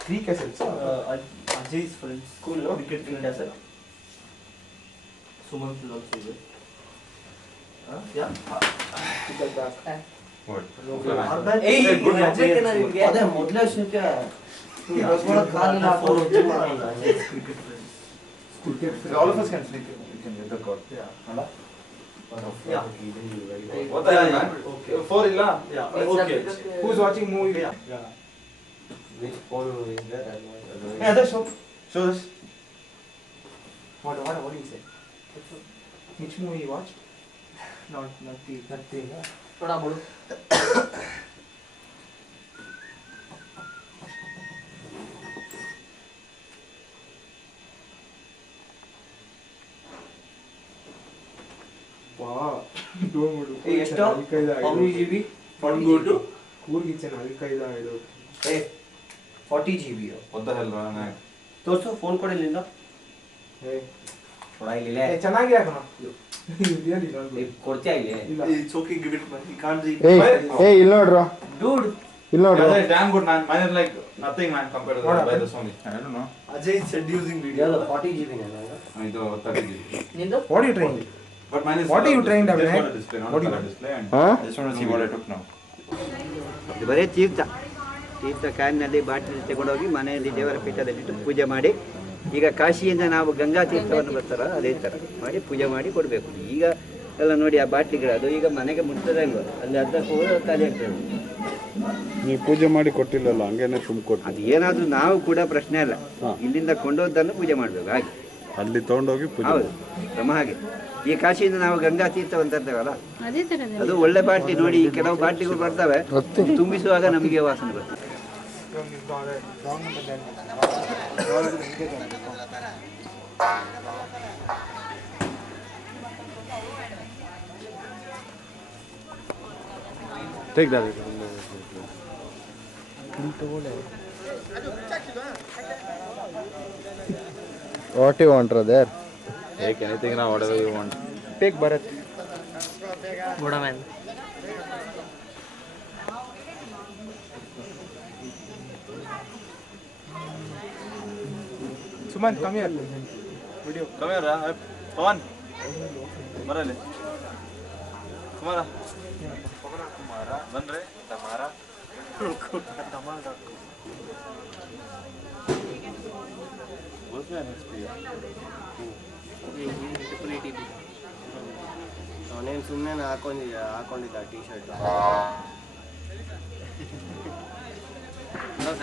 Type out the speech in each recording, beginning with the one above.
3 cassettes. Ajay's friends. Cool, no? Cricket cassette. Sumant is also there. Yeah. What? ಅದೇ ಮೊದಲೇ ಶುದ್ಧ ಕಾಲಿನ ಹಾಕೊಂಡು All of us can sneak in. You can get the code. Yeah. Yeah. What the hell, man? Okay. 4 illa? Yeah. Okay. Who's watching movie? Yeah. Which phone is that? Yeah, that's show. Show this. What do you say? Which movie you watch? Nothing. Nothing. ನೋಡ ಬಿಡು. Wow. Don't go to. ಎಷ್ಟು? How many GB? 40 Go to? ಕೂರ್ಗಿಚ್ಚನ ಅಲ್ಕೈದ ಇದು. 40 GB. What the hell, man? ತೋರ್ಸು phone ಕೊಡಿ ಇಲ್ಲಿಂದ. ಏ ಕೊಡ ಇಲ್ಲಿ. ಚೆನ್ನಾಗಿ ಹಾಕೋಣ. Really not good. ಕೊಡ್ತೀಯಾ ಇಲ್ಲಿ? ಇಲ್ಲ. It's okay, give it man. He can't read. ಏಯ್ ಇಲ್ಲಿ ನೋಡ್ರು Dude. ಇಲ್ಲಿ ನೋಡ್ರು Yeah, that's damn good, man. Mine is like nothing, man, compared to What the by the happened? Sony. I don't know. Ajay said using video. ಯಾವುದು 40 GB ನಾನು. ಇದು 30 GB. ನಿಂದು? What are you trying? But mine is. What are you trained just Abhinay? got a display, not What a do you color want? display. And Huh? I just want to see what I took now. ಇದು ಬರೀ ತೀರ್ಥ ಕ್ಯಾನ್ನಲ್ಲಿ ಬಾಟಲಿ ತಗೊಂಡೋಗಿ ಮನೆಯಲ್ಲಿ ದೇವರ ಪೀಠದಲ್ಲಿಟ್ಟು ಪೂಜೆ ಮಾಡಿ ಈಗ ಕಾಶಿಯಿಂದ ನಾವು ಗಂಗಾ ತೀರ್ಥವನ್ನು ಬರ್ತಾರ ಅದೇ ಥರ ಮಾಡಿ ಪೂಜೆ ಮಾಡಿ ಕೊಡಬೇಕು. ಈಗ ಎಲ್ಲ ನೋಡಿ ಆ ಬಾಟ್ಲಿಗಳು ಅದು ಈಗ ಮನೆಗೆ ಮುಟ್ತದೆ ಅಲ್ವ ಅಲ್ಲಿ ಅದಕ್ಕೆ ಹೋದ್ರೆ ಖಾಲಿ ಆಗ್ತದೆ. ನೀವು ಪೂಜೆ ಮಾಡಿ ಕೊಟ್ಟಿಲ್ಲಲ್ಲ ಹಂಗೇನೆ ಸುಮ್ ಕೊಟ್ಟು ಅದು ಏನಾದರೂ ನಾವು ಕೂಡ ಪ್ರಶ್ನೆ ಅಲ್ಲ, ಇಲ್ಲಿಂದ ಕೊಂಡೋದನ್ನು ಪೂಜೆ ಮಾಡಬೇಕು ಹಾಗೆ. ಅಲ್ಲಿ ತಗೊಂಡೋಗಿ ಪೂಜೆ ಹೌದು ಕ್ರಮ ಹಾಗೆ. ಈ ಕಾಶಿಯಿಂದ ನಾವು ಗಂಗಾ ತೀರ್ಥ ಅಂತ ಇರ್ತೇವಲ್ಲ ಅದೇ ತರದಲ್ಲಿ ಅದು ಒಳ್ಳೆ ಬಾಟ್ಲಿ ನೋಡಿ, ಈ ಕೆಲವು ಬಾಟ್ಲಿಗಳು ಬರ್ತವೆ ತುಂಬಿಸುವಾಗ ನಮಗೆ ವಾಸನೆ ಬರ್ತದೆ. Take that. What you want, brother? Take anything now, whatever you want. Take Bharat. Good man. Suman, come here. Video. Come here, Pawan. Marale. Kumara. Banre. Tamara. What's your next video? ಅವನೇನು ಸುಮ್ಮನೆ ಹಾಕೊಂಡಿದ್ದ T shirt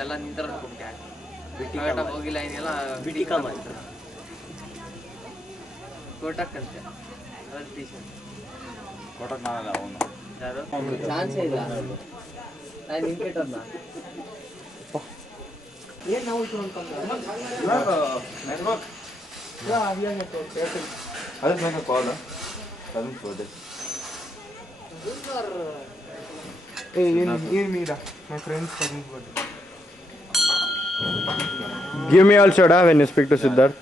ಎಲ್ಲ ನಿಂತರ ಹೋಗಿಲ್ಲ ಏನೆಲ್ಲ ಬಿಟಿ ಕಮ್ಮ ಕೋಟಕ್ಕಂತೆ T shirt Kotak Nala, avunu. ಯಾರು ಚಾನ್ಸೇ ಇಲ್ಲ ನಾನು ನಿಂಕೆಟನ್ನ ಏನು ನಾವು ಇಟ್ಟು ಅನ್ಕೊಂಡ್ರೆ You have a network? Yeah, we are network. I'll just make a call, Doesn't show this. Hey, in me, my friend's cousin's birthday. Give me also da when you speak to Siddharth.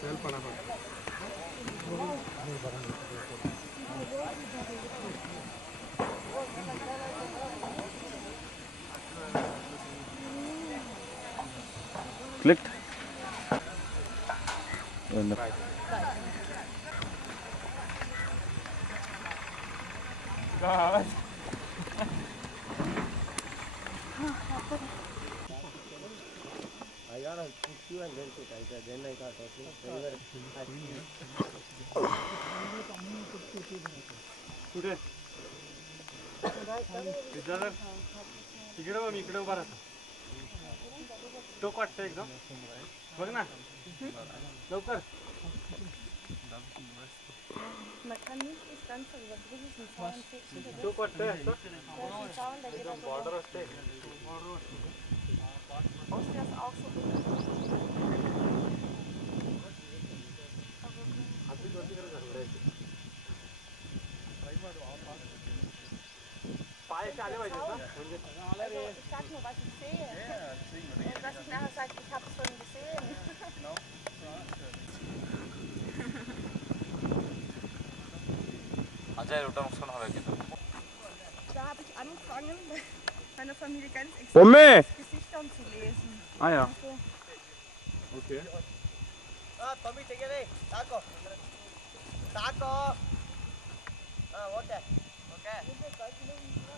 Self Clicked. I gotta push you and then sit. I said, then I got talking. इकडे बघ इकडे उभा राहतो तो वाटतं एकदम बघ ना लवकर तो वाटतंय एकदम बॉर्डर असते पायाचे आले पाहिजे ना Also, ich sag nur, was ich sehe. Und was ich nachher sage, ich habe es schon gesehen. Da habe ich angefangen, meiner Familie ganz exakt Gesichtern zu lesen. Ah ja. Okay. Tommy, ತೆಗೆಯಲೇ ಸಾಕು ಸಾಕು okay okay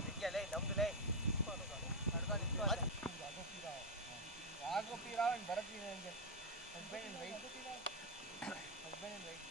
ತೆಗೆಯಲೇ ನಮ್ದುಲೇ ಆಗೋ ಪೀರಾವ್ ಬರತ್ತಿ ನನಗೆ husband and wife husband and wife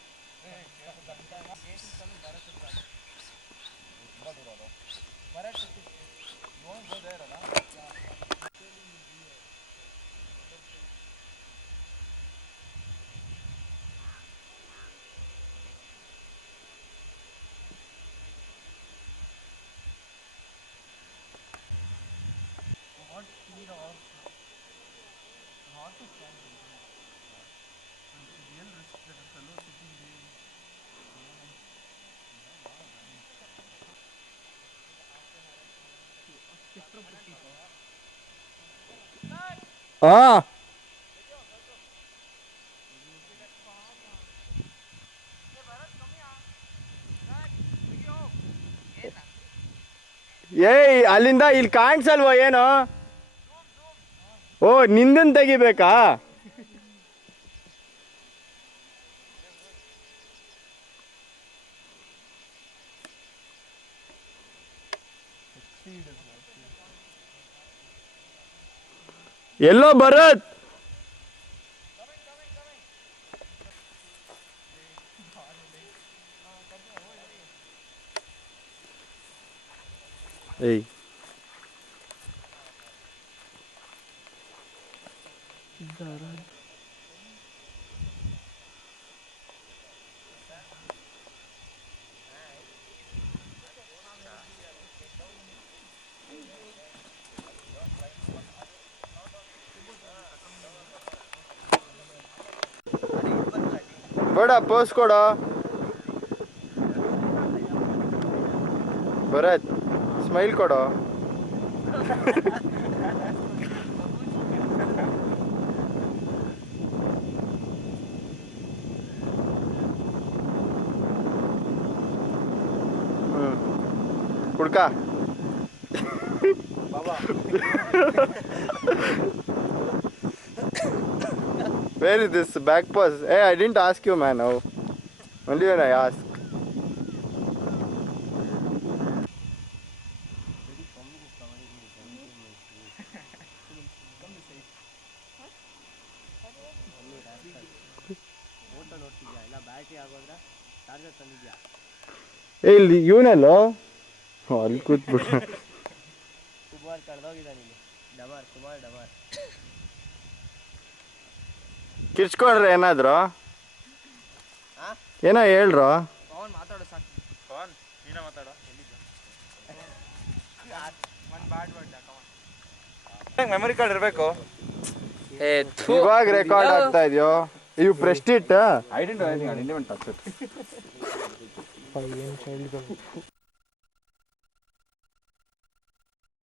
Ah! ಏಯ್ ಅಲ್ಲಿಂದ ಇಲ್ಲಿ ಕಾಣಿಸಲ್ವಾ ಏನು ಓ ನಿಂದನ್ ತೆಗಿಬೇಕಾ ಎಲ್ಲೋ ಭರತ್ ಏಯ್ ಬೇಡ ಪೋಸ್ ಕೊಡೋ ಭರತ್ ಸ್ಮೈಲ್ ಕೊಡೋ ಕುಡ್ಕ Where is this back pose? Hey, I didn't ask you, man. Oh. Only when I ask. Hey, ಇವನಲ್ಲೋ ಅಲ್ಲಿ ಕೂತ್ಬಿಟ್ಟು ಕುಮಾರ್ ಕಳೆದೋಗಿದ್ದಾನೆ ಇಲ್ಲಿ ಡಮಾರ್ ಕುಮಾರ್ ಡಮಾರ್ ಕಿರ್ಚ್ಕೊಡ್ರಿ ಏನಾದ್ರು ಏನೋ ಹೇಳ್ರು ಪವನ್ ಮಾತಾಡೋ ಸಾಕು ಪವನ್ ನೀನೇ ಮಾತಾಡೋ ಮೆಮೊರಿ ಕಾರ್ಡ್ ಇರಬೇಕು ಇವಾಗ ರೆಕಾರ್ಡ್ ಆಗ್ತಾ ಇದೆಯೋ you pressed it I didn't do anything. I didn't even touch it.